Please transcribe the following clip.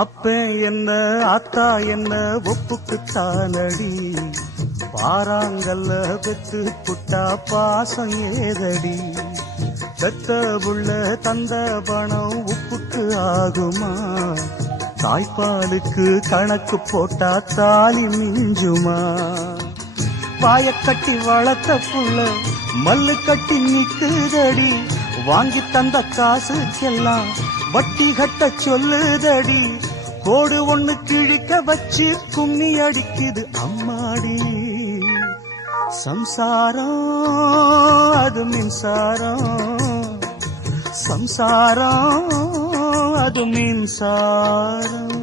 அப்ப என்ன அத்தா என்ன ஒப்புக்குத்தானடி, பாராங்கல்ல பெத்து புட்டா பாசம் ஏதடி, பெத்த புள்ள தந்த பணம் உப்புக்கு ஆகுமா, தாய்ப்பாலுக்கு கணக்கு போட்டா தாலி மிஞ்சுமா, வாயக்கட்டி வளர்த்த புள்ள மல்லு கட்டி நிக்குதடி, வாங்கி தந்த காசுக்கெல்லாம் வட்டி கட்ட சொல்லுதடி, கோடு ஒண்ணு கிழிக்க வச்சு கும்மி அடிக்குது அம்மாடி, சம்சாரம் அது மின்சாரம், சம்சாரம் அது மின்சாரம்.